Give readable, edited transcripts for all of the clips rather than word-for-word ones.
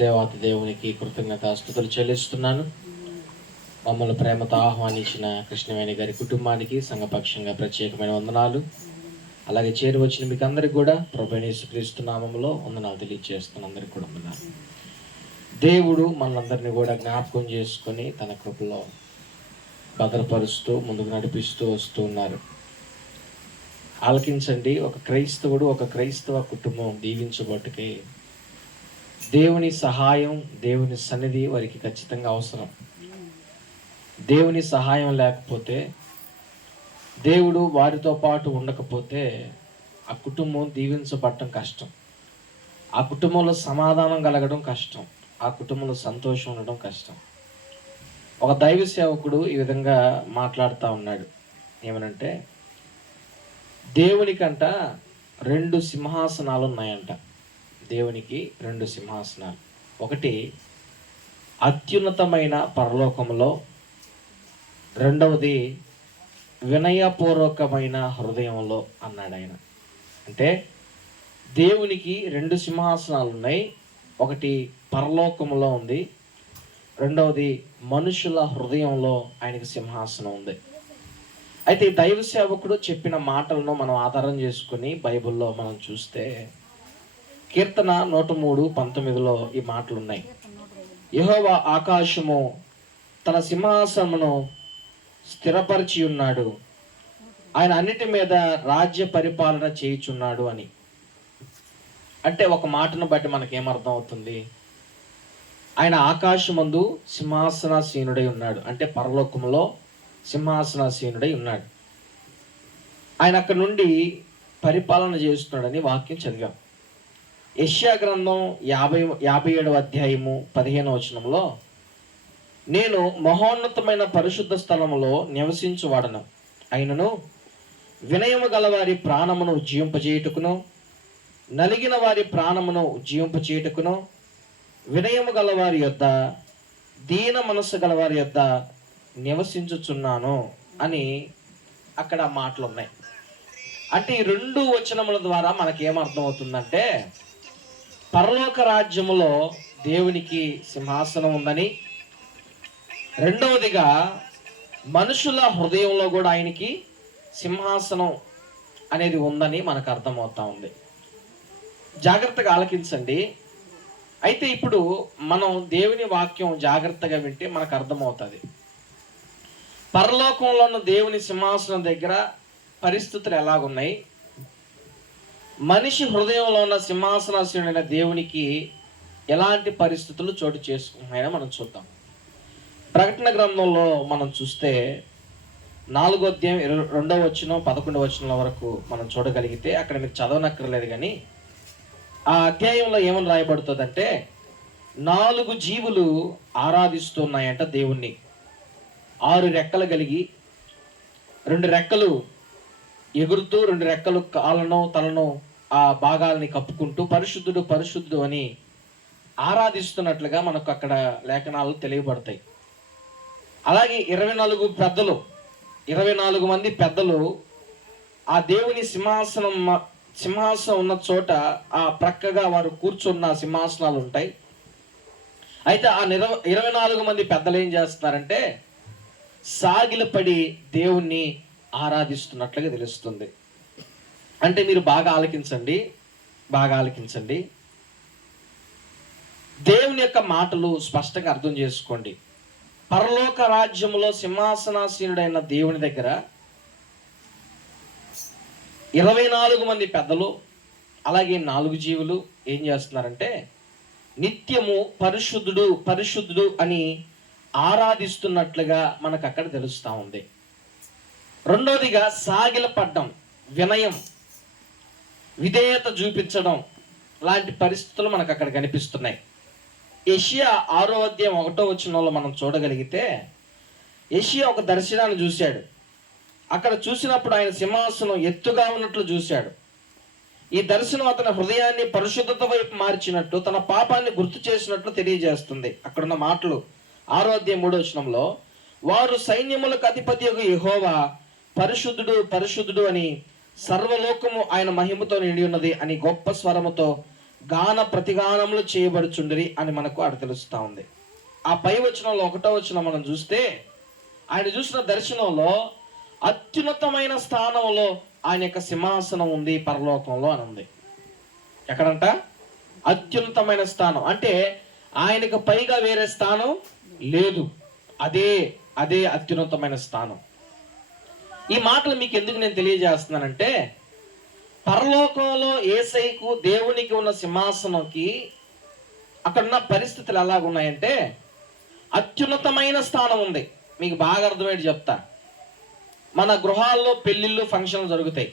దేవాతి దేవునికి కృతజ్ఞతాస్తుతులు చెల్లిస్తున్నాను. మమ్మల్ని ప్రేమతో ఆహ్వానించిన కృష్ణవేణి గారి కుటుంబానికి సంఘపక్షంగా ప్రత్యేకమైన వందనాలు. అలాగే చేరి వచ్చిన మీకు అందరికి కూడా ప్రభువైన యేసుక్రీస్తు నామములో వందనాలు తెలియజేస్తున్న అందరికి కూడా వందనాలు. దేవుడు మనందరినీ కూడా జ్ఞాపకం చేసుకొని తన కృపలో భద్రపరుస్తూ ముందుకు నడిపిస్తూ వస్తూ ఉన్నారు. ఆలకించండి. ఒక క్రైస్తవ కుటుంబం దీవించబట్టుకే దేవుని సహాయం, దేవుని సన్నిధి వారికి ఖచ్చితంగా అవసరం. దేవుని సహాయం లేకపోతే, దేవుడు వారితో పాటు ఉండకపోతే ఆ కుటుంబం దీవించబడటం కష్టం. ఆ కుటుంబంలో సమాధానం కలగడం కష్టం. ఆ కుటుంబంలో సంతోషం ఉండడం కష్టం. ఒక దైవ సేవకుడు ఈ విధంగా మాట్లాడుతూ ఉన్నాడు. ఏమనంటే, దేవునికంట 2 సింహాసనాలు ఉన్నాయంట. దేవునికి 2 సింహాసనాలు. ఒకటి అత్యున్నతమైన పరలోకంలో, రెండవది వినయపూర్వకమైన హృదయంలో అన్నాడు ఆయన. అంటే దేవునికి 2 సింహాసనాలు ఉన్నాయి. ఒకటి పరలోకంలో ఉంది, రెండవది మనుషుల హృదయంలో ఆయనకి సింహాసనం ఉంది. అయితే దైవ సేవకుడు చెప్పిన మాటలను మనం ఆధారం చేసుకుని బైబిల్లో మనం చూస్తే కీర్తన 103:19 ఈ మాటలు ఉన్నాయి. యెహోవా ఆకాశము తన సింహాసనమును స్థిరపరిచి ఉన్నాడు, ఆయన అన్నిటి మీద రాజ్య పరిపాలన చేయుచున్నాడు అని. అంటే ఒక మాటను బట్టి మనకేమర్థం అవుతుంది? ఆయన ఆకాశమందు సింహాసనాసీనుడై ఉన్నాడు. అంటే పరలోకములో సింహాసనాసీనుడై ఉన్నాడు. ఆయన అక్కడి నుండి పరిపాలన చేస్తున్నాడని వాక్యం చదివాం. యెషయా గ్రంథం 57వ అధ్యాయము 15వ వచనంలో, నేను మహోన్నతమైన పరిశుద్ధ స్థలములో నివసించువాడను, అయినను వినయము గల వారి ప్రాణమును ఉజ్జీవింపజేయుటకును, నలిగిన వారి ప్రాణమును ఉజ్జీవింపజేయుటకును, వినయము గల వారి యొద్ద, దీన మనస్సు గల వారి యొద్ద నివసించుచున్నాను అని అక్కడ మాటలు ఉన్నాయి. అంటే ఈ 2 వచనముల ద్వారా మనకేమర్థం అవుతుందంటే, పరలోక రాజ్యములో దేవునికి సింహాసనం ఉందని, రెండవదిగా మనుషుల హృదయంలో కూడా ఆయనకి సింహాసనం అనేది ఉందని మనకు అర్థమవుతా ఉంది. జాగ్రత్తగా ఆలకించండి. అయితే ఇప్పుడు మనం దేవుని వాక్యం జాగ్రత్తగా వింటే మనకు అర్థమవుతుంది. పరలోకంలో ఉన్న దేవుని సింహాసనం దగ్గర పరిస్థితులు ఎలాగున్నాయి, మనిషి హృదయంలో ఉన్న సింహాసనాసీనుడైన దేవునికి ఎలాంటి పరిస్థితులు చోటు చేసుకుంటున్నాయో మనం చూద్దాం. ప్రకటన గ్రంథంలో మనం చూస్తే 4వ అధ్యాయం 22వ వచనం 11వ వచనం వరకు మనం చూడగలిగితే, అక్కడ మీరు చదవనక్కర్లేదు కానీ ఆ అధ్యాయంలో ఏమని రాయబడుతుందంటే, 4 జీవులు ఆరాధిస్తున్నాయంట దేవుణ్ణి. 6 రెక్కలు కలిగి, 2 రెక్కలు ఎగురుతూ, 2 రెక్కలు కాళ్ళను తలను ఆ భాగాలని కప్పుకుంటూ పరిశుద్ధుడు పరిశుద్ధుడు అని ఆరాధిస్తున్నట్లుగా మనకు అక్కడ లేఖనాలు తెలియబడతాయి. అలాగే 24 మంది పెద్దలు ఆ దేవుని సింహాసనం ఉన్న చోట ఆ ప్రక్కగా వారు కూర్చున్న సింహాసనాలు ఉంటాయి. అయితే ఆ 24 మంది పెద్దలు ఏం చేస్తున్నారంటే సాగిలపడి దేవుణ్ణి ఆరాధిస్తున్నట్లుగా తెలుస్తుంది. అంటే మీరు బాగా ఆలకించండి. దేవుని యొక్క మాటలు స్పష్టంగా అర్థం చేసుకోండి. పరలోక రాజ్యములో సింహాసనాసీనుడైన దేవుని దగ్గర 24 మంది పెద్దలు, అలాగే 4 జీవులు ఏం చేస్తున్నారంటే నిత్యము పరిశుద్ధుడు పరిశుద్ధుడు అని ఆరాధిస్తున్నట్లుగా మనకు అక్కడ తెలుస్తూ ఉంది. రెండోదిగా సాగిలపడ్డం, వినయం, విధేయత చూపించడం లాంటి పరిస్థితులు మనకు అక్కడ కనిపిస్తున్నాయి. యెషయా 6వ అధ్యాయం 1వ వచనంలో మనం చూడగలిగితే, యెషయా ఒక దర్శనాన్ని చూశాడు. అక్కడ చూసినప్పుడు ఆయన సింహాసనం ఎత్తుగా ఉన్నట్లు చూశాడు. ఈ దర్శనం అతని హృదయాన్ని పరిశుద్ధత వైపు మార్చినట్టు, తన పాపాన్ని గుర్తు చేసినట్లు తెలియజేస్తుంది. అక్కడున్న మాటలు 6వ అధ్యాయం 3వ వచనంలో, వారు సైన్యములకు అధిపతియగు యెహోవా పరిశుద్ధుడు పరిశుద్ధుడు అని, సర్వలోకము ఆయన మహిమతో నిండి ఉన్నది అని గొప్ప స్వరముతో గాన ప్రతిగానములు చేయబడుచుండిరి అని మనకు అక్కడ తెలుస్తూ ఉంది. ఆ పై వచనంలో 1వ వచనం మనం చూస్తే, ఆయన చూసిన దర్శనంలో అత్యున్నతమైన స్థానంలో ఆయన యొక్క సింహాసనం ఉంది పరలోకంలో అని ఉంది. ఎక్కడంట? అత్యున్నతమైన స్థానం అంటే ఆయనకు పైగా వేరే స్థానం లేదు. అదే అదే అత్యున్నతమైన స్థానం. ఈ మాటలు మీకు ఎందుకు నేను తెలియజేస్తున్నానంటే, పరలోకంలో యేసయ్యకు దేవునికి ఉన్న సింహాసనంకి అక్కడున్న పరిస్థితులు ఎలాగున్నాయంటే అత్యున్నతమైన స్థానం ఉంది. మీకు బాగా అర్థమయ్యేది చెప్తా. మన గృహాల్లో పెళ్ళిళ్ళు ఫంక్షన్లు జరుగుతాయి.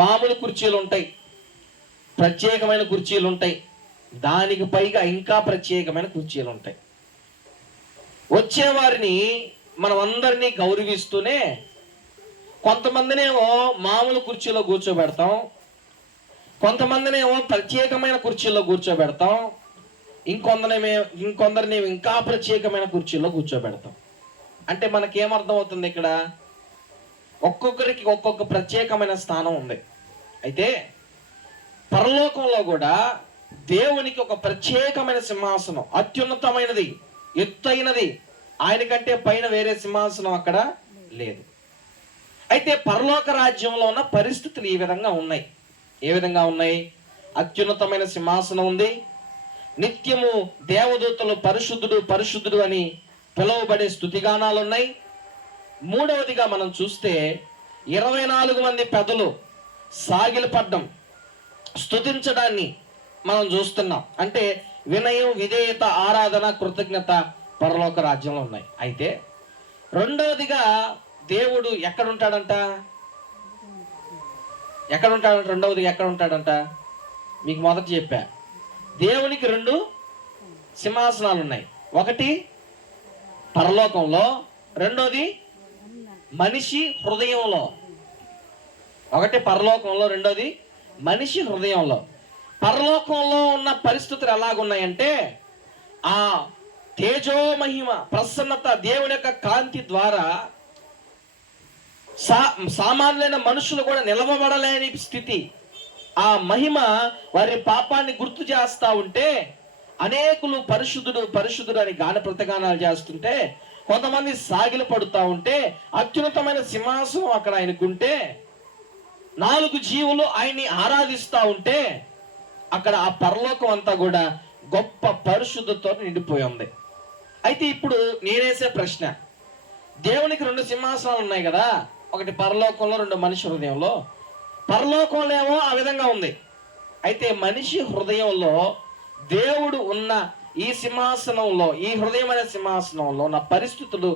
మామూలు కుర్చీలు ఉంటాయి, ప్రత్యేకమైన కుర్చీలు ఉంటాయి, దానికి పైగా ఇంకా ప్రత్యేకమైన కుర్చీలు ఉంటాయి. వచ్చేవారిని మనం అందరినీ గౌరవిస్తూనే కొంతమందినేమో మామూలు కుర్చీలో కూర్చోబెడతాం, కొంతమందినేమో ప్రత్యేకమైన కుర్చీలో కూర్చోబెడతాం, ఇంకొందరినేమో ఇంకా ప్రత్యేకమైన కుర్చీలో కూర్చోబెడతాం. అంటే మనకేమర్థం అవుతుంది ఇక్కడ? ఒక్కొక్కరికి ఒక్కొక్క ప్రత్యేకమైన స్థానం ఉంది. అయితే పరలోకంలో కూడా దేవునికి ఒక ప్రత్యేకమైన సింహాసనం, అత్యున్నతమైనది, ఎత్తైనది, ఆయనకంటే పైన వేరే సింహాసనం అక్కడ లేదు. అయితే పరలోక రాజ్యంలో ఉన్న పరిస్థితులు ఈ విధంగా ఉన్నాయి. ఏ విధంగా ఉన్నాయి? అత్యున్నతమైన సింహాసనం ఉంది, నిత్యము దేవదూతలు పరిశుద్ధుడు పరిశుద్ధుడు అని పిలువబడే స్తుతిగానాలు ఉన్నాయి. మూడవదిగా మనం చూస్తే 24 మంది పెద్దలు సాగిలపడ్డం, స్తుతించడాన్ని మనం చూస్తున్నాం. అంటే వినయం, విధేయత, ఆరాధన, కృతజ్ఞత పరలోక రాజ్యంలో ఉన్నాయి. అయితే రెండవదిగా దేవుడు ఎక్కడుంటాడంట? రెండవదిగా ఎక్కడ ఉంటాడంట? మీకు మొదట చెప్పా, దేవునికి 2 సింహాసనాలు ఉన్నాయి. ఒకటి పరలోకంలో, రెండోది మనిషి హృదయంలో. ఒకటి పరలోకంలో, రెండోది మనిషి హృదయంలో. పరలోకంలో ఉన్న పరిస్థితులు ఎలాగున్నాయంటే ఆ తేజో మహిమ, ప్రసన్నత, దేవుని యొక్క కాంతి ద్వారా సామాన్యులైన మనుషులు కూడా నిలవబడలేని స్థితి. ఆ మహిమ వారి పాపాన్ని గుర్తు చేస్తా ఉంటే అనేకులు పరిశుద్ధుడు పరిశుద్ధుడు అని గాన ప్రతిగానాలు చేస్తుంటే, కొంతమంది సాగిల పడుతూ ఉంటే, అత్యున్నతమైన సింహాసనం అక్కడ ఆయనకుంటే 4 జీవులు ఆయన్ని ఆరాధిస్తూ ఉంటే అక్కడ ఆ పరలోకం అంతా కూడా గొప్ప పరిశుద్ధతో నిండిపోయి ఉంది. అయితే ఇప్పుడు నేనేసే ప్రశ్న, దేవునికి 2 సింహాసనాలు ఉన్నాయి కదా, ఒకటి పరలోకంలో, 2 మనిషి హృదయంలో. పరలోకంలో ఏమో ఆ విధంగా ఉంది. అయితే మనిషి హృదయంలో దేవుడు ఉన్న ఈ సింహాసనంలో, ఈ హృదయమైన సింహాసనంలో ఉన్న పరిస్థితులు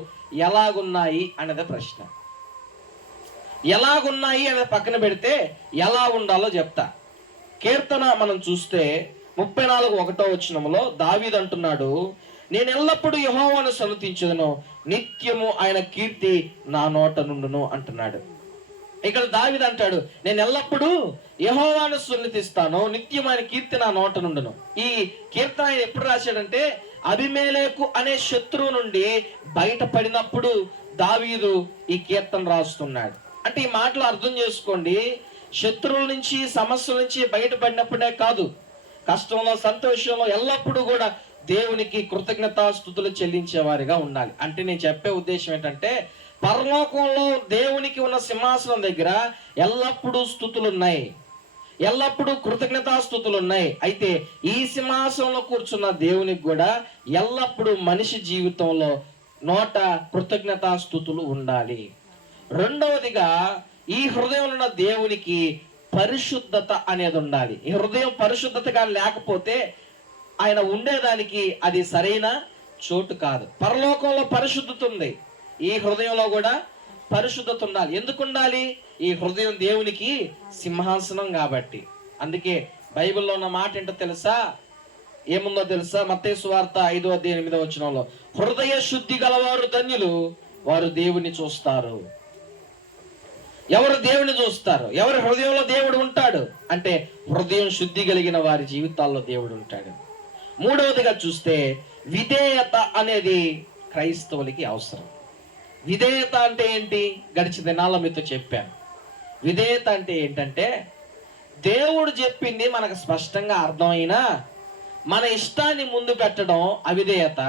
ఎలాగున్నాయి అనేది ప్రశ్న. ఎలాగున్నాయి అనేది పక్కన పెడితే ఎలా ఉండాలో చెప్తా. కీర్తన మనం చూస్తే 34:1 వచనంలో దావీదు అంటున్నాడు, నేను ఎల్లప్పుడూ యెహోవాను సన్నుతించుదును, నిత్యము ఆయన కీర్తి నా నోట నుండును అంటున్నాడు. ఇక్కడ దావీదు అంటాడు, నేను ఎల్లప్పుడూ యెహోవాను సన్నుతిస్తాను, నిత్యం ఆయన కీర్తి నా నోట నుండును. ఈ కీర్తన ఆయన ఎప్పుడు రాశాడంటే అబీమెలెకు అనే శత్రువు నుండి బయటపడినప్పుడు దావీదు ఈ కీర్తన రాస్తున్నాడు. అంటే ఈ మాటలు అర్థం చేసుకోండి, శత్రువుల నుంచి, సమస్యల నుంచి బయటపడినప్పుడే కాదు, కష్టంలో, సంతోషంలో ఎల్లప్పుడూ కూడా దేవునికి కృతజ్ఞతాస్తుతులు చెల్లించేవారిగా ఉండాలి. అంటే నేను చెప్పే ఉద్దేశం ఏంటంటే, పరలోకంలో దేవునికి ఉన్న సింహాసనం దగ్గర ఎల్లప్పుడూ స్తుతులు ఉన్నాయి, ఎల్లప్పుడూ కృతజ్ఞతాస్తుతులు ఉన్నాయి. అయితే ఈ సింహాసనంలో కూర్చున్న దేవునికి కూడా ఎల్లప్పుడూ మనిషి జీవితంలో నోట కృతజ్ఞతాస్తుతులు ఉండాలి. రెండవదిగా ఈ హృదయంలో ఉన్న దేవునికి పరిశుద్ధత అనేది ఉండాలి. ఈ హృదయం పరిశుద్ధతగా లేకపోతే ఆయన ఉండేదానికి అది సరైన చోటు కాదు. పరలోకంలో పరిశుద్ధత ఉంది, ఈ హృదయంలో కూడా పరిశుద్ధత ఉండాలి. ఎందుకు ఉండాలి? ఈ హృదయం దేవునికి సింహాసనం కాబట్టి. అందుకే బైబిల్లో ఉన్న మాట ఏంటో తెలుసా? ఏముందో తెలుసా? మత్తయి సువార్త 5:8 హృదయ శుద్ధి గలవారు ధన్యులు, వారు దేవుని చూస్తారు. ఎవరు దేవుని చూస్తారు? ఎవరి హృదయంలో దేవుడు ఉంటాడు అంటే హృదయం శుద్ధి కలిగిన వారి జీవితాల్లో దేవుడు ఉంటాడు. మూడవదిగా చూస్తే విధేయత అనేది క్రైస్తవులకి అవసరం. విధేయత అంటే ఏంటి? గడిచిన దినాల్లో మీతో చెప్పాను. విధేయత అంటే ఏంటంటే దేవుడు చెప్పింది మనకు స్పష్టంగా అర్థమైనా మన ఇష్టాన్ని ముందు పెట్టడం అవిధేయత,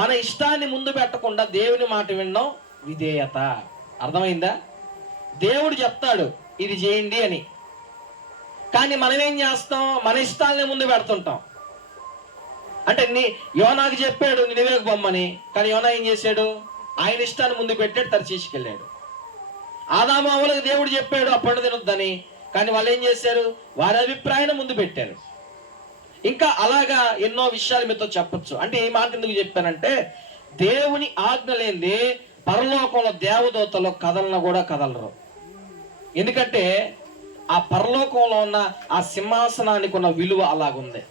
మన ఇష్టాన్ని ముందు పెట్టకుండా దేవుని మాట వినడం విధేయత. అర్థమైందా? దేవుడు చెప్తాడు ఇది చేయండి అని, కానీ మనం ఏం చేస్తాం? మన ఇష్టాలని ముందు పెడుతుంటాం. అంటే యోనాకు చెప్పాడు నినివేకు బొమ్మని, కానీ యోనా ఏం చేశాడు? ఆయన ఇష్టాన్ని ముందు పెట్టాడు, తర్షీషుకెళ్ళాడు. ఆదాము అవ్వలకు దేవుడు చెప్పాడు ఆ పండు తినొద్దని, కానీ వాళ్ళు ఏం చేశారు? వారి అభిప్రాయాన్ని ముందు పెట్టారు. ఇంకా అలాగా ఎన్నో విషయాలు మీతో చెప్పొచ్చు. అంటే ఈ మాట ఎందుకు చెప్పానంటే, దేవుని ఆజ్ఞ లేనిది పరలోకంలో దేవదూతలు కదలను కూడా కదలరు. ఎందుకంటే ఆ పరలోకంలో ఉన్న ఆ సింహాసనానికి ఉన్న విలువ అలాగుంది.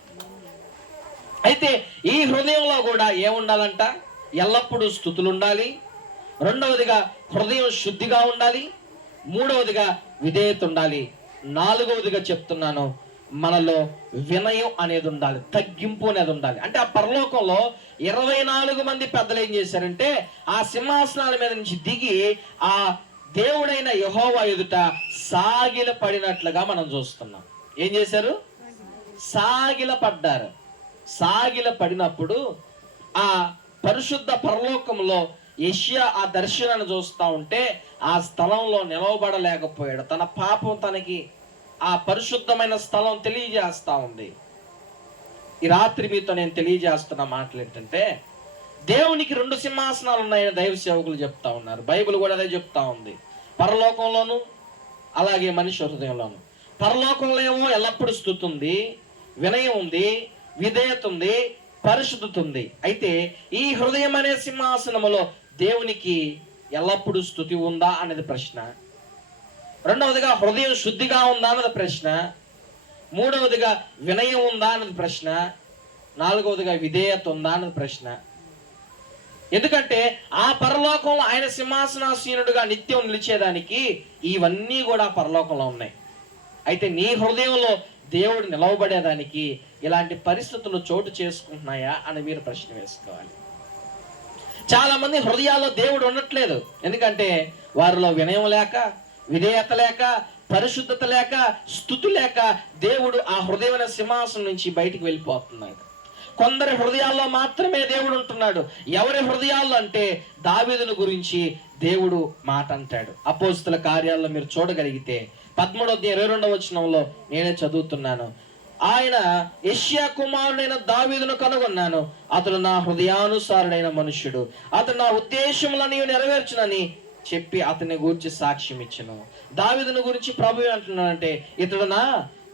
అయితే ఈ హృదయంలో కూడా ఏముండాలంట? ఎల్లప్పుడూ స్తుతులు ఉండాలి. రెండవదిగా హృదయం శుద్ధిగా ఉండాలి. మూడవదిగా విధేయత ఉండాలి. నాలుగవదిగా చెప్తున్నాను, మనలో వినయం అనేది ఉండాలి, తగ్గింపు అనేది ఉండాలి. అంటే ఆ పరలోకంలో 24 మంది పెద్దలు ఏం చేశారంటే ఆ సింహాసనాల మీద నుంచి దిగి ఆ దేవుడైన యెహోవా ఎదుట సాగిల పడినట్లుగా మనం చూస్తున్నాం. ఏం చేశారు? సాగిల పడ్డారు. సాగిల పడినప్పుడు ఆ పరిశుద్ధ పరలోకంలో యెషయా ఆ దర్శనాన్ని చూస్తా ఉంటే ఆ స్థలంలో నిలవబడలేకపోయాడు. తన పాపం తనకి ఆ పరిశుద్ధమైన స్థలం తెలియజేస్తా ఉంది. ఈ రాత్రి మీతో నేను తెలియజేస్తున్న మాటలు ఏంటంటే, దేవునికి 2 సింహాసనాలు ఉన్నాయని దైవ సేవకులు చెప్తా ఉన్నారు. బైబిల్ కూడా అదే చెప్తా ఉంది. పరలోకంలోను అలాగే మనిషి హృదయంలోను. పరలోకంలో ఏమో ఎల్లప్పుడూ స్తుతి ఉంది, వినయం ఉంది, విధేయత ఉంది, పరిశుద్ధత ఉంది. అయితే ఈ హృదయం అనే సింహాసనములో దేవునికి ఎల్లప్పుడూ స్తుతి ఉందా అనేది ప్రశ్న. రెండవదిగా హృదయం శుద్ధిగా ఉందా అన్నది ప్రశ్న. మూడవదిగా వినయం ఉందా అన్నది ప్రశ్న. నాలుగవదిగా విధేయత ఉందా అన్నది ప్రశ్న. ఎందుకంటే ఆ పరలోకంలో ఆయన సింహాసనాసీనుడుగా నిత్యం నిలిచేదానికి ఇవన్నీ కూడా పరలోకంలో ఉన్నాయి. అయితే నీ హృదయంలో దేవుడు నిలవబడేదానికి ఇలాంటి పరిస్థితులు చోటు చేసుకుంటున్నాయా అని మీరు ప్రశ్న వేసుకోవాలి. చాలా మంది హృదయాల్లో దేవుడు ఉండట్లేదు. ఎందుకంటే వారిలో వినయం లేక, విధేయత లేక, పరిశుద్ధత లేక, స్తుతి లేక దేవుడు ఆ హృదయమైన సింహాసనం నుంచి బయటికి వెళ్ళిపోతున్నాడు. కొందరి హృదయాల్లో మాత్రమే దేవుడు ఉంటున్నాడు. ఎవరి హృదయాల్లో అంటే దావీదును గురించి దేవుడు మాట అంటాడు. అపోస్తల కార్యాల్లో మీరు చూడగలిగితే 13:22 నేనే చదువుతున్నాను. ఆయన యెషయా కుమారుడైన దావీదును కనుగొన్నాను, అతడు నా హృదయానుసారుడైన మనుష్యుడు, అతడు నా ఉద్దేశములను నెరవేర్చునని చెప్పి అతని గురించి సాక్ష్యం ఇచ్చను. దావీదును గురించి ప్రభు అంటున్నాడంటే ఇతడు నా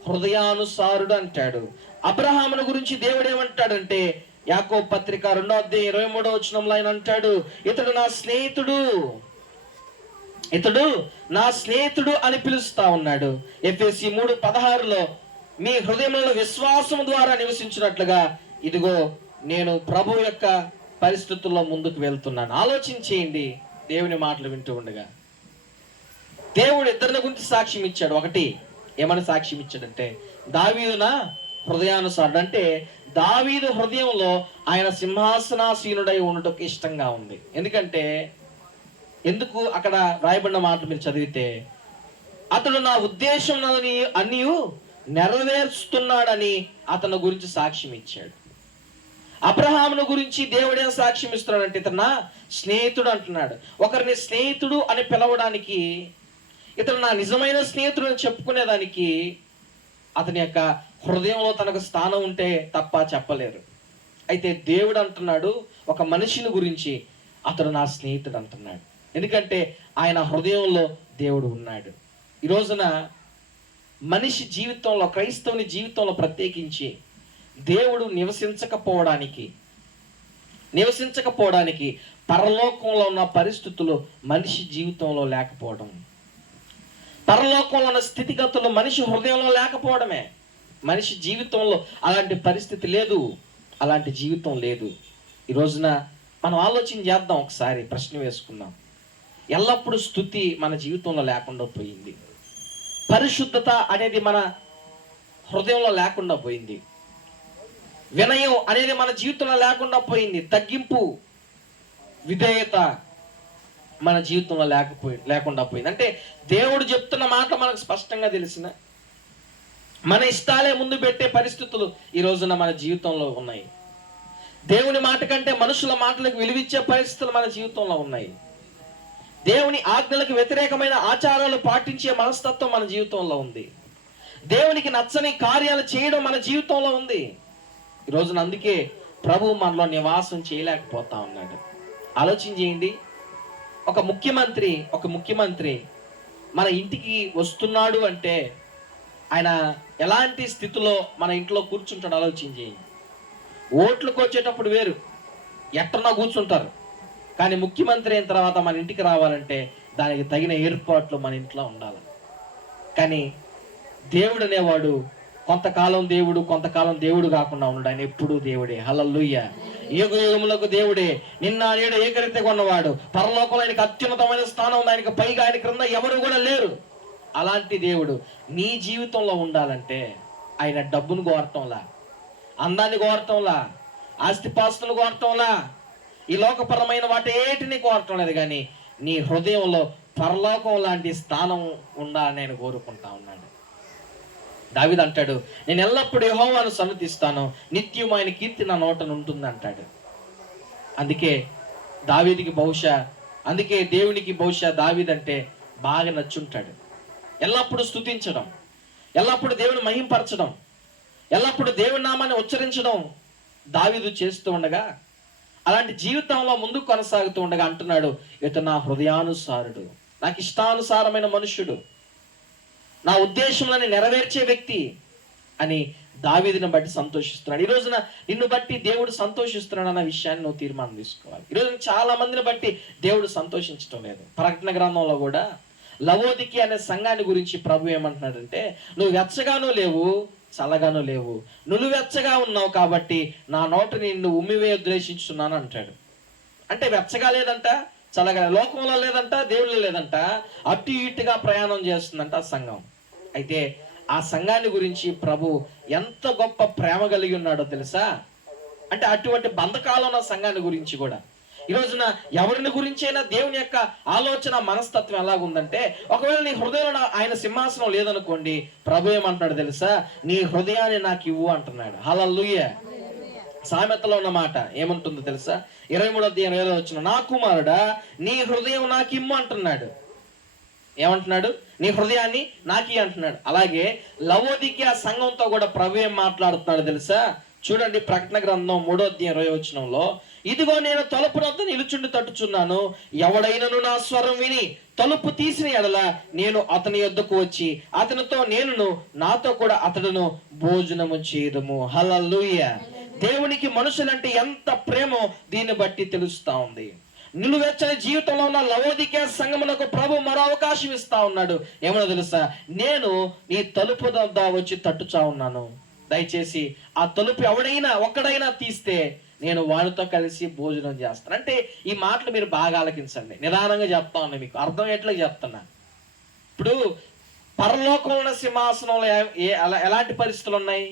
హృదయానుసారుడు అంటాడు. అబ్రహామును గురించి దేవుడు ఏమంటాడంటే యాకోబు పత్రిక 2:23 ఆయన అంటాడు, ఇతడు నా స్నేహితుడు, ఇతడు నా స్నేహితుడు అని పిలుస్తా ఉన్నాడు. ఎఫెసీ 3:16 మీ హృదయంలో విశ్వాసం ద్వారా నివసించినట్లుగా ఇదిగో నేను ప్రభు యొక్క పరిస్థితుల్లో ముందుకు వెళ్తున్నాను. ఆలోచించేయండి దేవుని మాటలు వింటూ ఉండగా. దేవుడు ఇద్దరిని గురించి సాక్ష్యం ఇచ్చాడు. ఒకటి ఏమని సాక్ష్యం ఇచ్చాడంటే దావీదు నా హృదయానుసారుడు. అంటే దావీదు హృదయంలో ఆయన సింహాసనాసీనుడై ఉండటకు ఇష్టంగా ఉంది. ఎందుకు అక్కడ రాయబడిన మాటలు మీరు చదివితే అతడు నా ఉద్దేశం అన్నీ నెరవేర్చుతున్నాడని అతని గురించి సాక్ష్యం ఇచ్చాడు. అబ్రహామును గురించి దేవుడే సాక్ష్యం ఇస్తున్నాడంటే ఇతను నా స్నేహితుడు అంటున్నాడు. ఒకరిని స్నేహితుడు అని పిలవడానికి, ఇతను నా నిజమైన స్నేహితుడు అని చెప్పుకునేదానికి అతని యొక్క హృదయంలో తనకు స్థానం ఉంటే తప్ప చెప్పలేరు. అయితే దేవుడు అంటున్నాడు ఒక మనిషిని గురించి అతడు నా స్నేహితుడు అంటున్నాడు. ఎందుకంటే ఆయన హృదయంలో దేవుడు ఉన్నాడు. ఈ రోజున మనిషి జీవితంలో, క్రైస్తవుని జీవితంలో ప్రత్యేకించి దేవుడు నివసించకపోవడానికి పరలోకంలో ఉన్న పరిస్థితులు మనిషి జీవితంలో లేకపోవడం, పరలోకంలో ఉన్న స్థితిగతులు మనిషి హృదయంలో లేకపోవడమే. మనిషి జీవితంలో అలాంటి పరిస్థితి లేదు, అలాంటి జీవితం లేదు. ఈ రోజున మనం ఆలోచన చేద్దాం, ఒకసారి ప్రశ్న వేసుకుందాం. ఎల్లప్పుడూ స్తుతి మన జీవితంలో లేకుండా పోయింది. పరిశుద్ధత అనేది మన హృదయంలో లేకుండా పోయింది. వినయం అనేది మన జీవితంలో లేకుండా పోయింది. తగ్గింపు, విధేయత మన జీవితంలో లేకుండా పోయింది. అంటే దేవుడు చెప్తున్న మాట మనకు స్పష్టంగా తెలిసిన, మన ఇష్టాలే ముందు పెట్టే పరిస్థితులు ఈ రోజున మన జీవితంలో ఉన్నాయి. దేవుని మాట కంటే మనుషుల మాటలకు విలువిచ్చే పరిస్థితులు మన జీవితంలో ఉన్నాయి. దేవుని ఆజ్ఞలకు వ్యతిరేకమైన ఆచారాలు పాటించే మనస్తత్వం మన జీవితంలో ఉంది. దేవునికి నచ్చని కార్యాలు చేయడం మన జీవితంలో ఉంది. ఈ రోజున అందుకే ప్రభు మనలో నివాసం చేయలేకపోతా ఉన్నాడు. ఆలోచన చేయండి. ఒక ముఖ్యమంత్రి మన ఇంటికి వస్తున్నాడు అంటే ఆయన ఎలాంటి స్థితిలో మన ఇంట్లో కూర్చుంటాడు ఆలోచన చేయండి. ఓట్లకు వచ్చేటప్పుడు వేరు, ఎట్టన్నా కూర్చుంటారు. కానీ ముఖ్యమంత్రి అయిన తర్వాత మన ఇంటికి రావాలంటే దానికి తగిన ఏర్పాట్లు మన ఇంట్లో ఉండాలి. కానీ దేవుడు అనేవాడు కొంతకాలం దేవుడు కాకుండా ఉన్నాడు. ఆయన ఎప్పుడూ దేవుడే. హల్లెలూయా. యుగ యుగములకు దేవుడే. నిన్న నేడు ఏకరీతిగా ఉన్నవాడు. పరలోకంలో ఆయనకు అత్యున్నతమైన స్థానం ఉంది. ఆయనకు పైగా ఆయన క్రింద ఎవరు కూడా లేరు. అలాంటి దేవుడు నీ జీవితంలో ఉండాలంటే ఆయన డబ్బును కోరటంలా, అందాన్ని కోరటంలా, ఆస్తిపాస్తులు కోరటంలా, ఈ లోకపరమైన వాటేటిని కోరటం లేదు. కానీ నీ హృదయంలో పరలోకం లాంటి స్థానం ఉండాలని ఆయన కోరుకుంటా ఉన్నాడు. దావీదు అంటాడు, నేను ఎల్లప్పుడూ యెహోవాను సన్నుతిస్తాను, నిత్యం ఆయన కీర్తి నా నోట ఉంటుంది అంటాడు. అందుకే దేవునికి బహుశా దావీదు అంటే బాగా నచ్చుంటాడు. ఎల్లప్పుడూ స్తుతించడం, ఎల్లప్పుడూ దేవుని మహింపరచడం, ఎల్లప్పుడూ దేవుని నామాన్ని ఉచ్చరించడం దావీదు చేస్తూ ఉండగా, అలాంటి జీవితంలో ముందుకు కొనసాగుతూ ఉండగా అంటున్నాడు, ఇతను నా హృదయానుసారుడు, నాకు ఇష్టానుసారమైన మనుష్యుడు, నా ఉద్దేశంలోని నెరవేర్చే వ్యక్తి అని దావీదుని బట్టి సంతోషిస్తున్నాడు. ఈ రోజున నిన్ను బట్టి దేవుడు సంతోషిస్తున్నాడు అన్న విషయాన్ని నువ్వు తీర్మానం తీసుకోవాలి. ఈ రోజున చాలా మందిని బట్టి దేవుడు సంతోషించడం లేదు. ప్రకటన గ్రంథంలో కూడా లవోదికి అనే సంఘాన్ని గురించి ప్రభు ఏమంటున్నాడంటే, నువ్వు వెచ్చగానూ లేవు, చల్లగానూ లేవు, నువ్వెచ్చగా ఉన్నావు కాబట్టి నా నోట నిన్ను ఉమ్మివే ఉద్దేశించున్నాను అంటాడు. అంటే వెచ్చగా లేదంట, చల్లగా లోకంలో లేదంట, దేవుళ్ళు లేదంట, అటు ఇటుగా ప్రయాణం చేస్తుందంట ఆ సంఘం. అయితే ఆ సంఘాన్ని గురించి ప్రభు ఎంత గొప్ప ప్రేమ కలిగి ఉన్నాడో తెలుసా? అంటే అటువంటి బంధకాలు ఉన్న సంఘాన్ని గురించి కూడా ఈ రోజున ఎవరిని గురించి అయినా దేవుని యొక్క ఆలోచన మనస్తత్వం ఎలాగుందంటే, ఒకవేళ నీ హృదయంలో ఆయన సింహాసనం లేదనుకోండి, ప్రభు ఏమంటున్నాడు తెలుసా? నీ హృదయాన్ని నాకు ఇవ్వు అంటున్నాడు. హల్లెలూయా. సామెతలో ఉన్న మాట ఏమంటుందో తెలుసా? 23వ అధ్యాయం 7వ వచనం, నా కుమారుడా నీ హృదయం నాకు ఇమ్ము అంటున్నాడు. ఏమంటున్నాడు? నీ హృదయాన్ని నాకి అంటున్నాడు. అలాగే లవోదికీయ సంఘంతో కూడా ప్రభు ఏం మాట్లాడుతున్నాడు తెలుసా? చూడండి, ప్రకటన గ్రంథం 3వ అధ్యాయం 20వ వచనంలో, ఇదిగో నేను తలుపు వద్ద నిలుచుండి తట్టుచున్నాను, ఎవడైనను నా స్వరం విని తలుపు తీసిన ఎడల నేను అతని యొద్దకు వచ్చి అతనితో నేనును నాతో కూడా అతడును భోజనము చేయదము. హల్లెలూయా. దేవునికి మనుషులంటే ఎంత ప్రేమో దీన్ని బట్టి తెలుస్తా ఉంది. నిలువెచ్చని జీవితంలో ఉన్న లవోదికీయ సంఘమునకు ప్రభు మరో అవకాశం ఇస్తా ఉన్నాడు. ఏమన్నా తెలుసా? నేను నీ తలుపు వద్ద వచ్చి తట్టుచా ఉన్నాను, దయచేసి ఆ తలుపు ఒక్కడైనా తీస్తే నేను వాడితో కలిసి భోజనం చేస్తాను. అంటే ఈ మాటలు మీరు బాగా ఆలకించండి, నిదానంగా చెప్తా ఉన్నా, మీకు అర్థమయ్యేట్లా చెప్తున్నా. ఇప్పుడు పరలోకంలో ఉన్న సింహాసనంలో ఎలాంటి పరిస్థితులు ఉన్నాయి?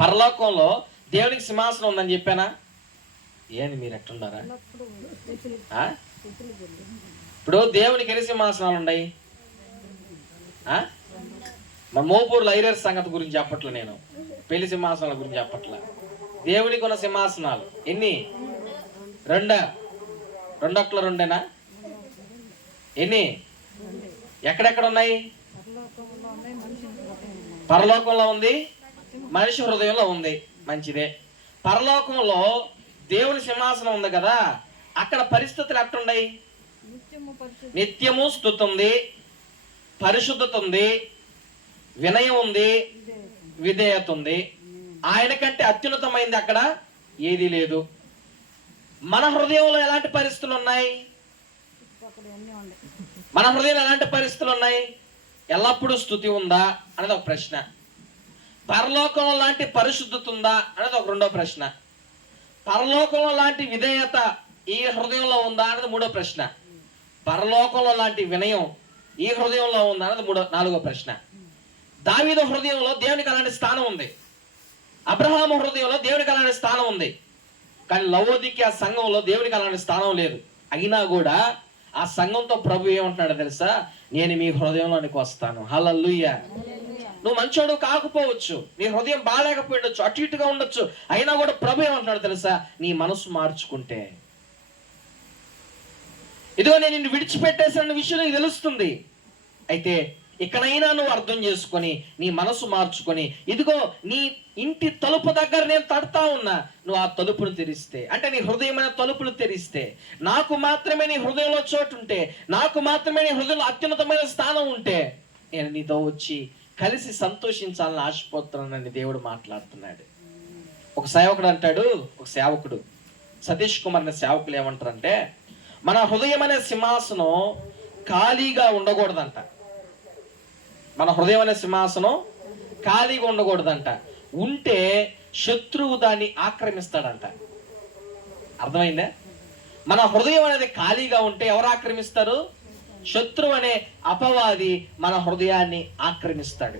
పరలోకంలో దేవునికి సింహాసనం ఉందని చెప్పానా? ఏంటి మీరు ఎట్లున్నారా? ఇప్పుడు దేవునికి ఎన్ని సింహాసనాలు ఉన్నాయి? మా మోపూర్లో ఐరేర్ సంగతి గురించి చెప్పట్లే, నేను పెళ్లి సింహాసనాల గురించి చెప్పట్లే. దేవునికి ఉన్న సింహాసనాలు ఎన్ని? రెండేనా? ఎన్ని? ఎక్కడెక్కడ ఉన్నాయి? పరలోకంలో ఉంది, మనిషి హృదయంలో ఉంది. మంచిదే. పరలోకంలో దేవుని సింహాసనం ఉంది కదా, అక్కడ పరిస్థితులు ఎట్లున్నాయి? నిత్యము స్తుతి ఉంది, పరిశుద్ధత ఉంది, వినయం ఉంది, విధేయత ఉంది. ఆయన కంటే అత్యున్నతమైంది అక్కడ ఏదీ లేదు. మన హృదయంలో ఎలాంటి పరిస్థితులు ఉన్నాయి? మన హృదయంలో ఎలాంటి పరిస్థితులు ఉన్నాయి? ఎల్లప్పుడూ స్తుతి ఉందా అనేది ఒక ప్రశ్న. పరలోకంలో లాంటి పరిశుద్ధత ఉందా అనేది ఒక రెండో ప్రశ్న. పరలోకంలో లాంటి విధేయత ఈ హృదయంలో ఉందా అనేది మూడో ప్రశ్న. పరలోకంలో లాంటి వినయం ఈ హృదయంలో ఉందా అనేది నాలుగో ప్రశ్న. దావీదు హృదయంలో దేవునికి అలాంటి స్థానం ఉంది, అబ్రహాము హృదయంలో దేవునికి అలాంటి స్థానం ఉంది. కానీ లవోదికీయ సంఘంలో దేవునికి అలాంటి స్థానం లేదు. అయినా కూడా ఆ సంఘంతో ప్రభు ఏమంటున్నాడో తెలుసా? నేను మీ హృదయంలోనికి వస్తాను. హల్లెలూయా. నువ్వు మంచోడు కాకపోవచ్చు, నీ హృదయం బాగాలేకపోయిండొచ్చు, అటు ఇటుగా ఉండొచ్చు, అయినా కూడా ప్రభు ఏమంటున్నాడు తెలుసా? నీ మనసు మార్చుకుంటే, ఇదిగో నేను నిన్ను విడిచిపెట్టేసిన విషయం నీకు తెలుస్తుంది. అయితే ఇక్కడైనా నువ్వు అర్థం చేసుకొని నీ మనసు మార్చుకొని, ఇదిగో నీ ఇంటి తలుపు దగ్గర నేను తడతా ఉన్నా, నువ్వు ఆ తలుపును తెరిస్తే, అంటే నీ హృదయమైన తలుపులు తెరిస్తే, నాకు మాత్రమే నీ హృదయంలో చోటు ఉంటే, నాకు మాత్రమే నీ హృదయంలో అత్యున్నతమైన స్థానం ఉంటే, నేను నీతో వచ్చి కలిసి సంతోషించాలని ఆశపోతున్నానని దేవుడు మాట్లాడుతున్నాడు. ఒక సేవకుడు అంటాడు, ఒక సేవకుడు సతీష్ కుమార్ అనే సేవకులు ఏమంటారంటే, మన హృదయం అనే సింహాసనం ఖాళీగా ఉండకూడదంట. మన హృదయం అనే సింహాసనం ఖాళీగా ఉండకూడదంట. ఉంటే శత్రువు దాన్ని ఆక్రమిస్తాడంట. అర్థమైందా? మన హృదయం అనేది ఖాళీగా ఉంటే ఎవరు ఆక్రమిస్తారు? శత్రువు అనే అపవాది మన హృదయాన్ని ఆక్రమిస్తాడు.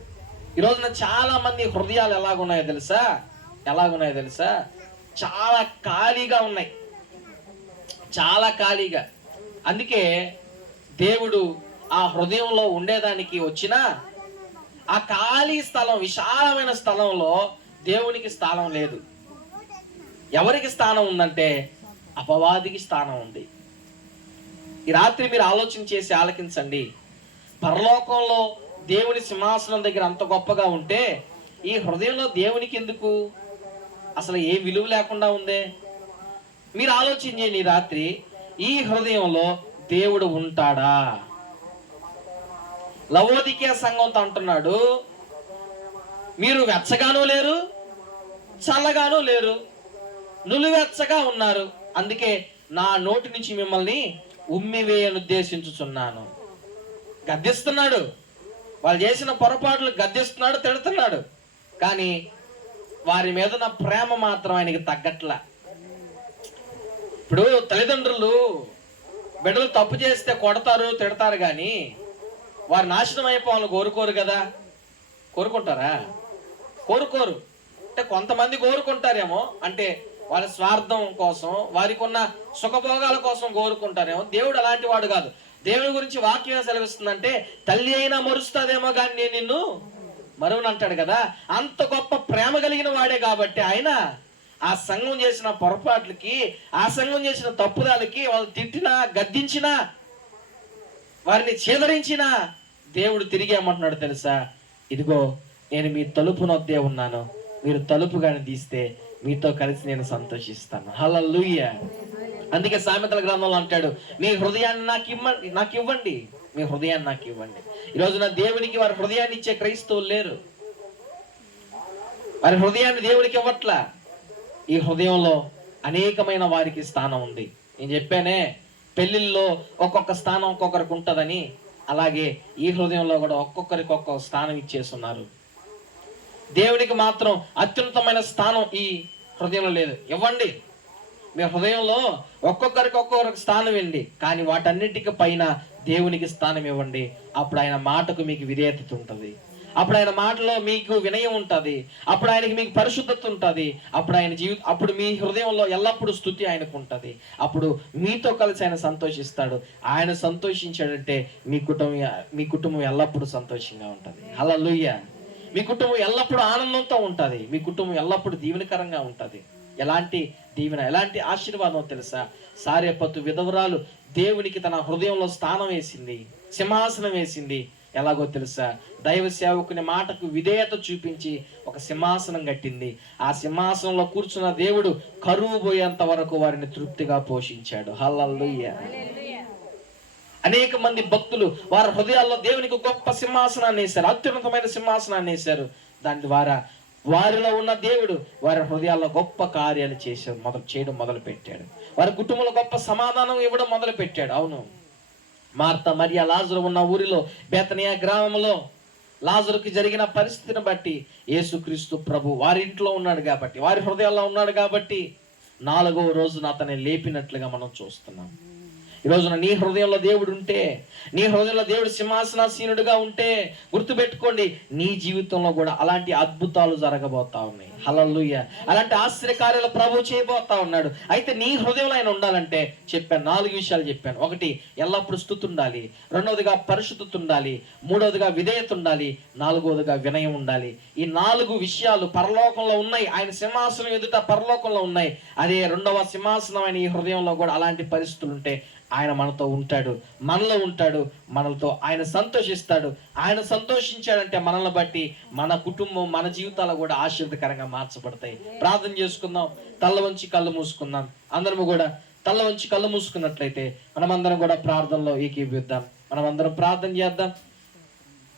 ఈరోజున చాలా మంది హృదయాలు ఎలాగున్నాయో తెలుసా? చాలా ఖాళీగా ఉన్నాయి, చాలా ఖాళీగా. అందుకే దేవుడు ఆ హృదయంలో ఉండేదానికి వచ్చిన ఆ ఖాళీ స్థలం, విశాలమైన స్థలంలో దేవునికి స్థానం లేదు. ఎవరికి స్థానం ఉందంటే అపవాదికి స్థానం ఉంది. ఈ రాత్రి మీరు ఆలోచన చేసి ఆలకించండి. పరలోకంలో దేవుని సింహాసనం దగ్గర అంత గొప్పగా ఉంటే ఈ హృదయంలో దేవునికి ఎందుకు అసలు ఏ విలువ లేకుండా ఉందే? మీరు ఆలోచించండి. ఈ రాత్రి ఈ హృదయంలో దేవుడు ఉంటాడా? లవోదికీయ సంఘంతో అంటున్నాడు, మీరు వెచ్చగానూ లేరు, చల్లగానూ లేరు, నులివెచ్చగా ఉన్నారు, అందుకే నా నోటి నుంచి మిమ్మల్ని ఉమ్మివేయను ఉద్దేశించుచున్నాను. గద్దిస్తున్నాడు, వాళ్ళు చేసిన పొరపాట్లు గద్దిస్తున్నాడు, తిడుతున్నాడు. కానీ వారి మీద నా ప్రేమ మాత్రం ఆయనకి తగ్గట్లా. ఇప్పుడు తల్లిదండ్రులు బిడ్డలు తప్పు చేస్తే కొడతారు, తిడతారు, కానీ వారు నాశనం అయిపోవాలని కోరుకోరు కదా. కోరుకుంటారా? కోరుకోరు. అంటే కొంతమంది కోరుకుంటారేమో, అంటే వాళ్ళ స్వార్థం కోసం, వారికి ఉన్న సుఖభోగాల కోసం కోరుకుంటారేమో. దేవుడు అలాంటి వాడు కాదు. దేవుడి గురించి వాక్యం సెలవిస్తుందంటే, తల్లి అయినా మరుస్తుందేమో కానీ నేను నిన్ను మరువను అంటాడు కదా. అంత గొప్ప ప్రేమ కలిగిన వాడే కాబట్టి ఆయన ఆ సంఘం చేసిన పొరపాట్లకి, ఆ సంఘం చేసిన తప్పుదాలకి, వాళ్ళు తిట్టినా, గద్దించినా, వారిని చేదరించినా దేవుడు తిరిగి ఏమంటున్నాడు తెలుసా? ఇదిగో నేను మీ తలుపు నొద్దే ఉన్నాను, మీరు తలుపు కానీ తీస్తే మీతో కలిసి నేను సంతోషిస్తాను. హల్లెలూయా. అందుకే సామెతల గ్రంథంలో అంటాడు, మీ హృదయాన్ని నాకు ఇవ్వండి, మీ హృదయాన్ని నాకు ఇవ్వండి. ఈరోజున దేవునికి వారి హృదయాన్ని ఇచ్చే క్రైస్తవులు లేరు. వారి హృదయాన్ని దేవునికి ఇవ్వట్లా. ఈ హృదయంలో అనేకమైన వారికి స్థానం ఉంది. నేను చెప్పానే, పెళ్లిల్లో ఒక్కొక్క స్థానం ఒక్కొక్కరికి ఉంటుందని, అలాగే ఈ హృదయంలో కూడా ఒక్కొక్కరికి ఒక్కొక్క స్థానం ఇచ్చేస్తున్నారు. దేవునికి మాత్రం అత్యున్నతమైన స్థానం ఈ హృదయంలో లేదు. ఇవ్వండి, మీ హృదయంలో ఒక్కొక్కరికి ఒక్కొక్కరికి స్థానం ఇవ్వండి, కానీ వాటన్నిటికి పైన దేవునికి స్థానం ఇవ్వండి. అప్పుడు ఆయన మాటకు మీకు విధేయత ఉంటుంది, అప్పుడు ఆయన మాటలో మీకు వినయం ఉంటుంది, అప్పుడు ఆయనకి మీకు పరిశుద్ధత ఉంటుంది, అప్పుడు ఆయన అప్పుడు మీ హృదయంలో ఎల్లప్పుడూ స్తుతి ఆయనకు ఉంటుంది. అప్పుడు మీతో కలిసి ఆయన సంతోషిస్తాడు. ఆయన సంతోషించాడంటే మీ కుటుంబం ఎల్లప్పుడూ సంతోషంగా ఉంటుంది. హల్లెలూయా. మీ కుటుంబం ఎల్లప్పుడూ ఆనందంతో ఉంటుంది, మీ కుటుంబం ఎల్లప్పుడూ దీవెనకరంగా ఉంటుంది. ఎలాంటి దీవెన, ఎలాంటి ఆశీర్వాదం తెలుసా? సారెపతు విధవరాలు దేవునికి తన హృదయంలో స్థానం వేసింది, సింహాసనం వేసింది. ఎలాగో తెలుసా? దైవ సేవకుని మాటకు విధేయత చూపించి ఒక సింహాసనం కట్టింది. ఆ సింహాసనంలో కూర్చున్న దేవుడు కరువు పోయేంత వరకు వారిని తృప్తిగా పోషించాడు. హల్లెలూయా. అనేక మంది భక్తులు వారి హృదయాల్లో దేవునికి గొప్ప సింహాసనాన్ని వేశారు, అత్యున్నతమైన సింహాసనాన్ని వేశారు. దాని ద్వారా వారిలో ఉన్న దేవుడు వారి హృదయాల్లో గొప్ప కార్యాలు చేయడం మొదలు పెట్టాడు. వారి కుటుంబంలో గొప్ప సమాధానం ఇవ్వడం మొదలు పెట్టాడు. అవును, మార్త, మరియా, లాజరు ఉన్న ఊరిలో బేతనియా గ్రామంలో లాజరుకి జరిగిన పరిస్థితిని బట్టి యేసుక్రీస్తు ప్రభు వారి ఇంట్లో ఉన్నాడు కాబట్టి, వారి హృదయాల్లో ఉన్నాడు కాబట్టి 4వ రోజున అతన్ని లేపినట్లుగా మనం చూస్తున్నాం. ఈ రోజున నీ హృదయంలో దేవుడు ఉంటే, నీ హృదయంలో దేవుడు సింహాసనాసీనుడిగా ఉంటే, గుర్తుపెట్టుకోండి, నీ జీవితంలో కూడా అలాంటి అద్భుతాలు జరగబోతా ఉన్నాయి. హల్లెలూయా. అలాంటి ఆశ్చర్యకార్యాలు ప్రభు చేయబోతా ఉన్నాడు. అయితే నీ హృదయంలో ఆయన ఉండాలంటే చెప్పాను, 4 విషయాలు చెప్పాను. ఒకటి, ఎల్లప్పుడూ స్తుతి ఉండాలి. రెండవదిగా పరిశుద్ధత ఉండాలి. మూడవదిగా విధేయత ఉండాలి. నాలుగవదిగా వినయం ఉండాలి. ఈ 4 విషయాలు పరలోకంలో ఉన్నాయి. ఆయన సింహాసనం ఎదుట పరలోకంలో ఉన్నాయి. అదే రెండవ సింహాసనం అయిన ఈ హృదయంలో కూడా అలాంటి పరిస్థితులు ఉంటే ఆయన మనతో ఉంటాడు, మనలో ఉంటాడు, మనతో ఆయన సంతోషిస్తాడు. ఆయన సంతోషించాడంటే మనల్ని బట్టి మన కుటుంబం, మన జీవితాలు కూడా ఆశీర్వదకరంగా మార్చబడతాయి. ప్రార్థన చేసుకుందాం. తల్ల వంచి కళ్ళు మూసుకుందాం. అందరము కూడా తల్ల వంచి కళ్ళు మూసుకున్నట్లయితే మనమందరం కూడా ప్రార్థనలో ఏకీభవిద్దాం. మనమందరం ప్రార్థన చేద్దాం.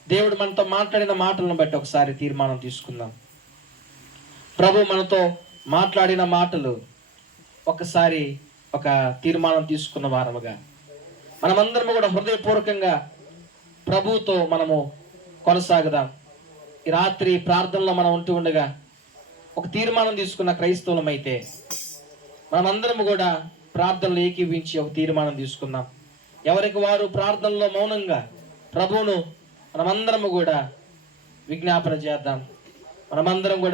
దేవుడు మనతో మాట్లాడిన మాటలను బట్టి ఒకసారి తీర్మానం తీసుకుందాం. ప్రభు మనతో మాట్లాడిన మాటలు ఒకసారి ఒక తీర్మానం తీసుకున్న వారముగా మనమందరము కూడా హృదయపూర్వకంగా ప్రభువుతో మనము కొనసాగుదాం. ఈ రాత్రి ప్రార్థనలో మనం ఉంటూ ఉండగా ఒక తీర్మానం తీసుకున్న క్రైస్తవులమైతే మనమందరము కూడా ప్రార్థనలు ఏకీవించి ఒక తీర్మానం తీసుకుందాం. ఎవరికి వారు ప్రార్థనలో మౌనంగా ప్రభువును మనమందరము కూడా విజ్ఞాపన చేద్దాం. మనమందరం కూడా